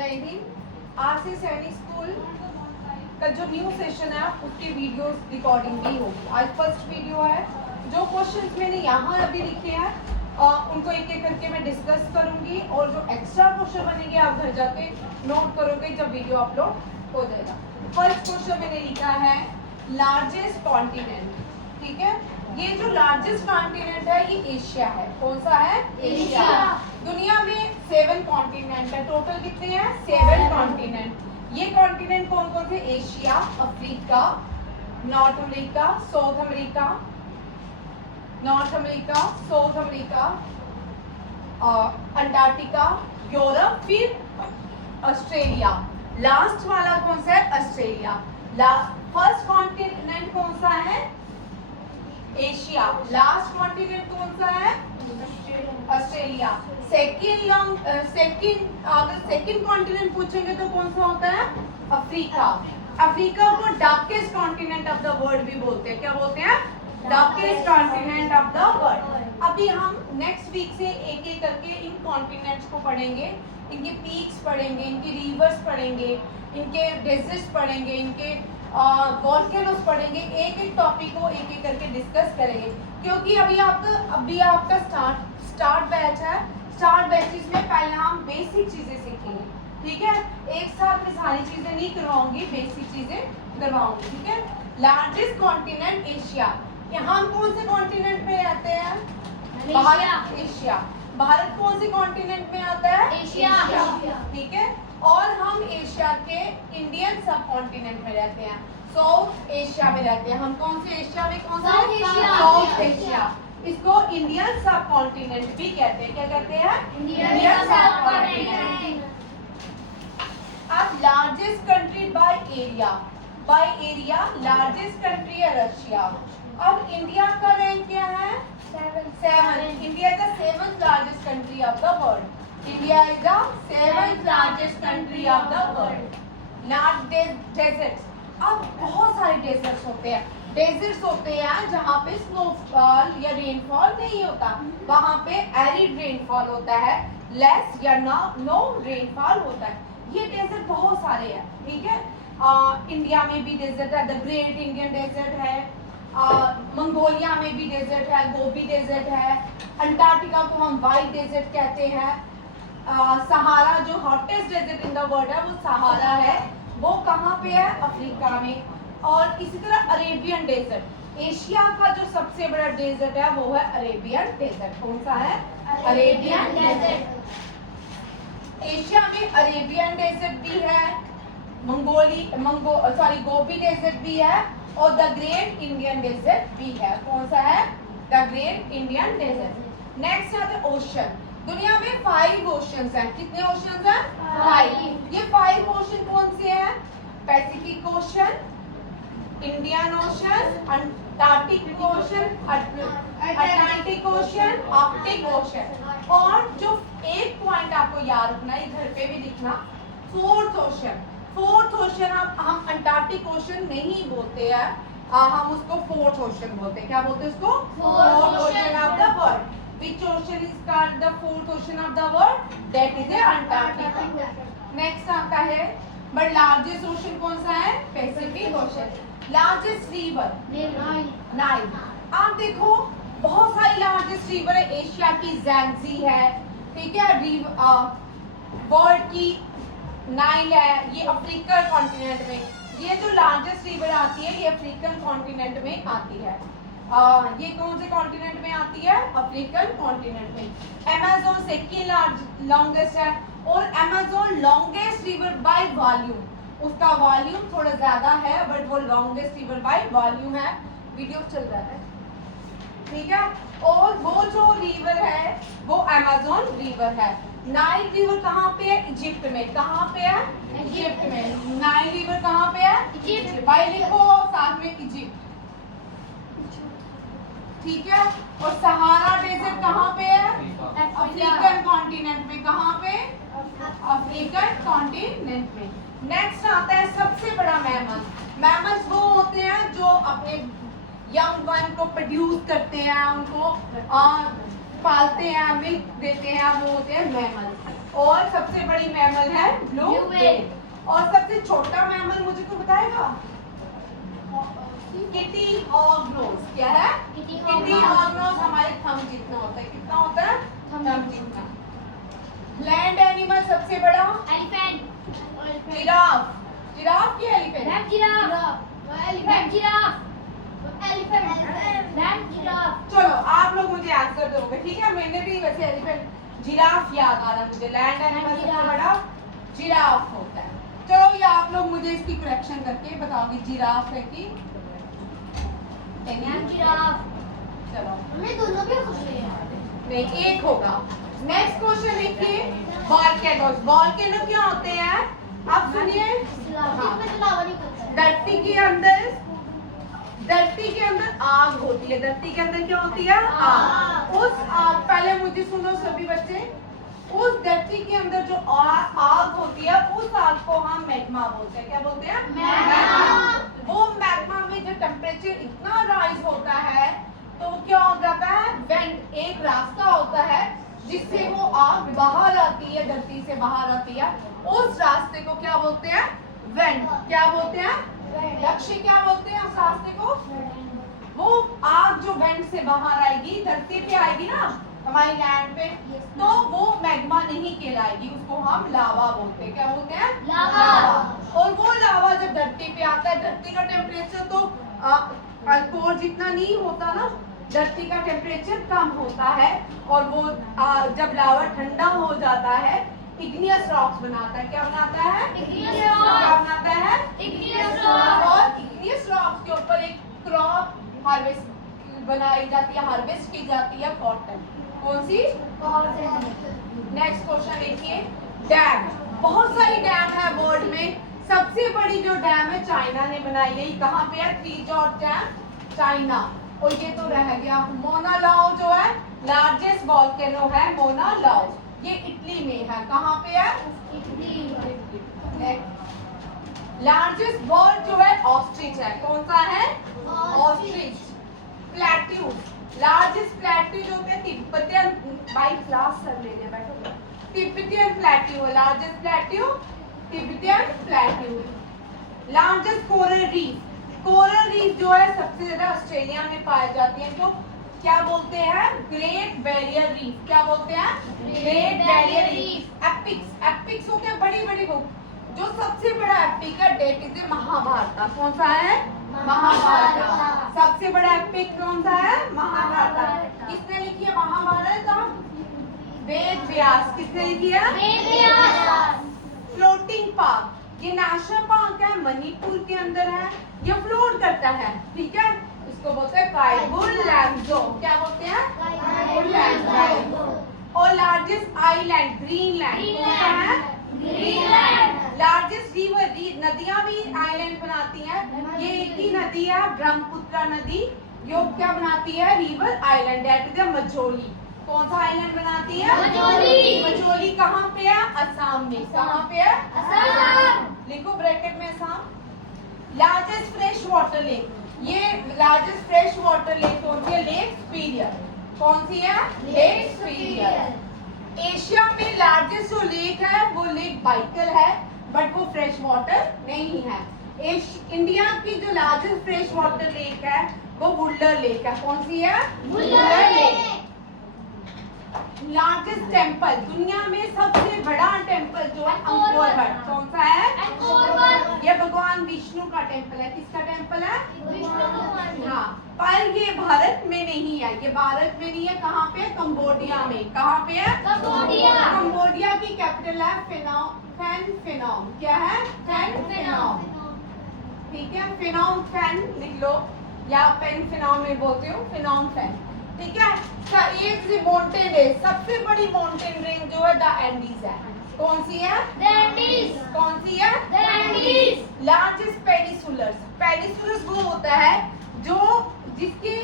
जय हिंद। आरसी सैनिक स्कूल का जो न्यू सेशन है उसकी वीडियोस रिकॉर्डिंग भी होगी। आज फर्स्ट वीडियो है। जो क्वेश्चंस मैंने यहाँ अभी लिखे हैं उनको एक एक करके मैं डिस्कस करूंगी और जो एक्स्ट्रा क्वेश्चन बनेंगे आप घर जाके नोट करोगे जब वीडियो अपलोड हो जाएगा। फर्स्ट क्वेश्चन मैंने लिखा है लार्जेस्ट कॉन्टिनेंट। ठीक है, ये जो लार्जेस्ट कॉन्टिनेंट है ये एशिया है। कौन सा है? एशिया। दुनिया में 7 कॉन्टिनेंट है। टोटल कितने हैं? 7 कॉन्टिनेंट। ये कॉन्टिनेंट कौन कौन से? Asia, Africa, north America, south America, north America, south America, Antarctica, Europe, फिर ऑस्ट्रेलिया। लास्ट वाला कौन सा है? ऑस्ट्रेलिया। फर्स्ट कॉन्टिनेंट कौन सा है? एशिया। लास्ट कॉन्टिनेंट कौन सा है? ऑस्ट्रेलिया। अगर सेकंड कॉन्टिनेंट पूछेंगे तो कौन सा होता है? अफ्रीका। अफ्रीका को darkest continent of the world भी बोलते हैं। क्या बोलते हैं? Darkest continent of the world. अभी हम नेक्स्ट वीक से एक एक करके इन कॉन्टिनेंट्स को पढ़ेंगे, इनके पीक्स पढ़ेंगे, इनके रिवर्स पढ़ेंगे, इनके डेजर्ट्स पढ़ेंगे, इनके वॉल्केनोस पढ़ेंगे। एक एक टॉपिक को एक एक करके डिस्कस करेंगे क्योंकि अभी आपका स्टार्ट बैच है। स्टार्ट बैचेस में पहले हम बेसिक चीजें सीखेंगे। ठीक है, एक साथ में सारी चीजें नहीं करवाऊंगी, बेसिक चीजें करवाऊंगी। ठीक है, लार्जेस्ट कॉन्टिनेंट एशिया। हम कौन से कॉन्टिनेंट में रहते हैं? भारत। एशिया। भारत कौन से कॉन्टिनेंट में आता है? एशिया। ठीक है, और हम एशिया के इंडियन सब कॉन्टिनेंट में रहते हैं, साउथ एशिया में रहते हैं। हम कौन से एशिया में? कौन सा? South Asia. इसको इंडियन सब कॉन्टिनेंट भी कहते हैं। क्या कहते हैं? इंडियन सब कॉन्टिनेंट। अब largest country by area largest country है रशिया। अब इंडिया का रैंक क्या है? 7। India is the 7th largest country of the world. India is the 7th largest country of the world. Large deserts. अब बहुत सारे डेजर्ट्स होते हैं। डेजर्ट्स होते हैं जहाँ पे स्नोफॉल या रेनफॉल नहीं होता, वहाँ पे एरिड रेनफॉल होता है, लेस या नो रेनफॉल होता है। ये डेजर्ट बहुत सारे हैं। ठीक है, इंडिया में भी डेजर्ट है, द ग्रेट इंडियन डेजर्ट है, मंगोलिया में भी डेजर्ट है, गोबी डेजर्ट है, अंटार्कटिका को हम व्हाइट डेजर्ट कहते हैं, सहारा जो hottest desert in the world है वो सहारा है, वो कहाँ पे है? अफ्रीका में। और इसी तरह अरेबियन डेजर्ट। एशिया का जो सबसे बड़ा डेजर्ट है वो है अरेबियन डेजर्ट। कौन सा है? Arabian desert. एशिया में अरेबियन डेजर्ट भी है, गोबी डेजर्ट भी है और द ग्रेट इंडियन डेजर्ट भी है। कौन सा है? The great Indian desert. Next आता है ओशन। दुनिया में 5 ओशंस हैं। कितने ओशंस हैं? 5। ये 5 ओशन कौन से हैं? Pacific ocean, Indian ocean, Antarctic ocean, Atlantic ocean, Arctic ocean. और जो एक पॉइंट आपको याद रखना है, घर पे भी लिखना, फोर्थ ओशन। फोर्थ ओशन हम अंटार्कटिक ओशन नहीं बोलते हैं, हम उसको फोर्थ ओशन बोलते हैं। क्या बोलते हैं उसको? Fourth ocean of the world. Which ocean is called the fourth ocean of the world? That is the Antarctica. Next आता है, but largest ocean कौन सा है? Pacific Ocean. Largest river? Nile. आप देखो बहुत सारी लार्जेस्ट रिवर है। एशिया की ज़ैंगजी है, ठीक है, वर्ल्ड की नाइल है, ये अफ्रीकन कॉन्टिनेंट में। ये जो लार्जेस्ट रिवर आती है ये अफ्रीकन कॉन्टिनेंट में आती है। ये कौन से कॉन्टिनेंट में आती है? अफ्रीकन कॉन्टिनेंट में। अमेज़न सेकंड लॉन्गेस्ट है और Amazon longest river by volume. उसका वॉल्यूम थोड़ा ज्यादा है बट वो लॉन्गेस्ट रिवर बाय वॉल्यूम है। वीडियो चल रहा है, ठीक है। और वो जो रिवर है वो अमेज़न रिवर है। नाइल रिवर कहाँ पे है? इजिप्ट में। कहाँ पे है? इजिप्ट में। नाइल रिवर कहाँ पे है? इजिप्ट। भाई लिखो साथ में इजिप्ट, ठीक है। और सहारा डेजर्ट कहाँ पे है? अफ्रीकन कॉन्टिनेंट में। कहाँ पे? अफ्रीकन कॉन्टिनेंट में। नेक्स्ट आता है सबसे बड़ा मैमल। मैमल्स वो होते हैं जो अपने यंग वन को प्रोड्यूस करते हैं, उनको पालते हैं, मिल्क देते हैं, वो होते हैं मैमल। और सबसे बड़ी मैमल है ब्लू व्हेल। और सबसे छोटा मैमल मुझे को बताएगा? किटी हॉगनोज। क्या है? किटी हॉगनोज हमारे थंब जितना होता है। कितना होता है? थंब जितना। लैंड एनिमल सबसे बड़ा? एलिफेंट। जिराफ। जिराफ की elephant? RAM giraffe. Elephant giraffe. Elephant RAM giraffe. चलो आप लोग मुझे आंसर दोगे, ठीक है? मैंने भी वैसे एलिफेंट जिराफ याद आ रहा मुझे। लैंड एनिमल सबसे बड़ा जिराफ होता है। चलो ये आप लोग मुझे इसकी करेक्शन करके बताओगे जिराफ है कि रैम जिराफ। चलो हमने दोनों भी पूछे हैं। नहीं, एक होगा। नेक्स्ट क्वेश्चन लिखिए वॉल्केनोस। वॉल्केनो क्या होते हैं? आप सुनिए। हाँ। धरती के अंदर आग होती है। धरती के अंदर क्या होती है? आग। उस आग, पहले मुझे सुनो सभी बच्चे, उस धरती के अंदर जो आग होती है उस आग को हम मैग्मा बोलते हैं। क्या बोलते हैं? मैग्मा। वो मैग्मा में जो टेम्परेचर इतना राइज होता है तो क्या हो जाता है? वेंट, एक रास्ता होता है जिससे वो आग बाहर आती है, धरती से बाहर आती है। उस रास्ते को क्या बोलते हैं? वेंट। क्या बोलते हैं? लक्ष्य। क्या बोलते हैं उस रास्ते को? वो आग जो वेंट से बाहर आएगी, धरती पे आएगी ना हमारी लैंड पे, तो वो मैग्मा नहीं कहलाएगी, उसको हम लावा बोलते हैं। क्या बोलते हैं? लावा। और वो लावा जब धरती पे आता है, धरती का टेम्परेचर तो अल्कोहल जितना नहीं होता ना, धरती का टेम्परेचर कम होता है। और वो जब लावा ठंडा हो जाता है इग्नियस रॉक्स बनाता है। क्या बनाता है? क्या बनाता है? और इग्नियस रॉक्स के ऊपर एक क्रॉप हार्वेस्ट बनाई जाती है, हार्वेस्ट की जाती है, कॉटन। कौन सी? नेक्स्ट क्वेश्चन देखिए डैम। बहुत सारी डैम है वर्ल्ड में। सबसे बड़ी जो डैम है चाइना ने बनाई है। कहाँ पे है? Three George dam, China. और ये तो रह गया मोना लाओ जो है लार्जेस्ट वॉल्केनो है मोना लाओ, ये इटली में है। कहाँ पे है? लार्जेस्ट वर्ल्ड जो है ऑस्ट्रिच है। कौन सा है? ऑस्ट्रिच। प्लेट्यू, लार्जेस्ट प्लेट्यू जो होते हैं तिब्बतियन, बाई क्लास कर लेंगे, बैठो। Tibetan plateau, largest plateau Tibetan plateau. Largest coral reef, coral reef जो है सबसे ज्यादा ऑस्ट्रेलिया में पाए जाती है। तो क्या बोलते हैं? Great barrier reef. क्या बोलते हैं? Great barrier reef. Epics, epics होते हैं बड़ी बड़ी बुक। जो सबसे बड़ा एपिक है डेट इज महाभारत। कौन सा है? महाभारत। सबसे बड़ा एपिक कौन सा है? महाभारत। किसने लिखी है महाभारत? वेद व्यास। किसने लिखी है? वेद व्यास। फ्लोटिंग पार्क, ये नेशनल पार्क है, मणिपुर के अंदर है, ये फ्लोट करता है, ठीक है? इसको बोलते हैं काइबुल लैंगजो। क्या बोलते हैं? काइबुल लैंगजो। और लार्जेस्ट आइलैंड ग्रीनलैंड। कौन सा है? ग्रीनलैंड। लार्जेस्ट रिवर, नदियां भी आइलैंड बनाती हैं। ये एक ही नदी है ब्रह्मपुत्र नदी, जो क्या बनाती है? River island, that is Majholi. कौन सा आइलैंड बनाती है? मझोली। मझोली कहाँ पे है? असम में। कहाँ पे है? असम। लिखो ब्रैकेट में Assam. Largest fresh water lake, ये लार्जेस्ट फ्रेश वाटर लेक कौन सी है? Lake superior. कौन सी है? Lake superior. एशिया में लार्जेस्ट जो लेक है वो लेक बाइकल है, बट वो फ्रेश वाटर नहीं है। इंडिया की जो लार्जेस्ट फ्रेश वाटर लेक है वो वुल्लर लेक है। कौन सी है? वुल्लर लेक। लार्जेस्ट टेम्पल, दुनिया में सबसे बड़ा टेम्पल जो है अंकोर वट। कौन सा है? Angkor what. ये भगवान विष्णु का टेम्पल है। किसका टेम्पल है? विष्णु भगवान। हाँ, पर ये भारत में नहीं है। ये भारत में नहीं है। कहाँ पे? कंबोडिया में। कहाँ पे है? कंबोडिया। कंबोडिया की कैपिटल है फेन फेनोम। क्या है? फेन फेनोम। ठीक है, फेनोम फेन लिख लो, या पेन फेनोम में बोलते हो, फेनोम फेन। ठीक है। एक माउंटेन रेंज, सबसे बड़ी माउंटेन रेंज जो है द एंडीज है। कौन सी है? The Andes. कौन सी है? The Andes. लार्जेस्ट पेनिसुलर्स, पेनिसुलर्स वो होता है जो जिसके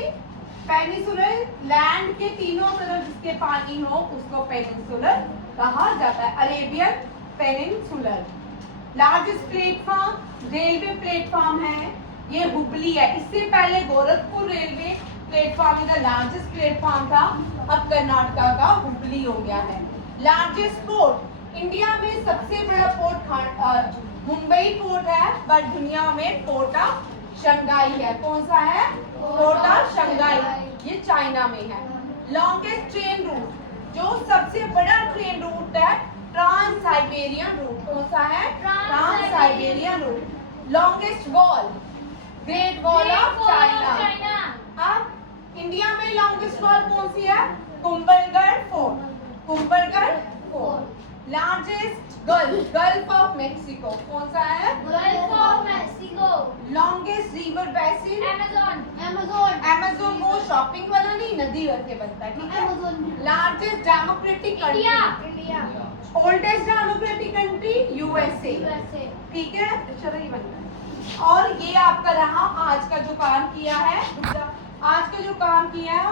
पेनिसुलर लैंड के तीनों तरफ जिसके पानी हो उसको पेनिसुलर कहा जाता है। Arabian peninsular. Largest platform, railway platform है, ये हुबली है। इससे पहले Gorakhpur railway platform the largest platform था, अब कर्नाटका का हुबली हो गया है। लार्जेस्ट पोर्ट, इंडिया में सबसे बड़ा पोर्ट मुंबई पोर्ट है, बट दुनिया में पोर्ट ऑफ शंघाई है। कौन सा है? पोर्ट ऑफ शंघाई, ये चाइना में है। लॉन्गेस्ट ट्रेन रूट, जो सबसे बड़ा ट्रेन रूट है, ट्रांस साइबेरियन रूट। कौन सा है? Trans Siberian route. Longest wall, great wall of China. अब इंडिया में लॉन्गेस्ट वॉल कौन सी है? Kumbhalgarh fort, Kumbhalgarh fort. Largest gulf, gulf of Mexico, कौन सा है? Gulf of Mexico. Longest river basin, Amazon. Amazon. Amazon वो शॉपिंग वाला नहीं, नदी करके बनता है, ठीक है। Amazon. Largest democratic India. Country, India. Oldest democratic country USA, USA. ठीक है। चलो ये बनता है। और ये आपका रहा आज का जो काम किया है, आज का जो काम किया है